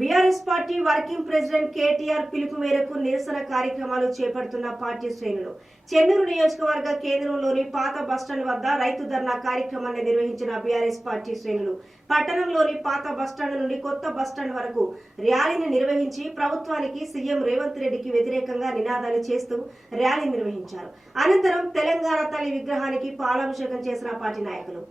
BRS party working president KTR పిలుపు మేరకు నిరసన కార్యక్రమాలు చేపడుతున్న పార్టీ శ్రేణులు చెన్నూరు నియోజకవర్గ కేంద్రంలోని పాత బస్టాండ్ వద్ద రైతు ధర్నా కార్యక్రమాన్ని నిర్వహించిన బీఆర్ఎస్ పార్టీ శ్రేణులు పట్టణంలోని పాత బస్టాండ్ నుండి కొత్త బస్టాండ్ వరకు ర్యాలీని నిర్వహించి ప్రభుత్వానికి సీఎం రేవంత్ రెడ్డికి వ్యతిరేకంగా నినాదాలు చేస్తూ ర్యాలీ నిర్వహించారు. అనంతరం తెలంగాణ తల్లి విగ్రహానికి పాలాభిషేకం చేసిన పార్టీ నాయకులు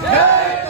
Hey!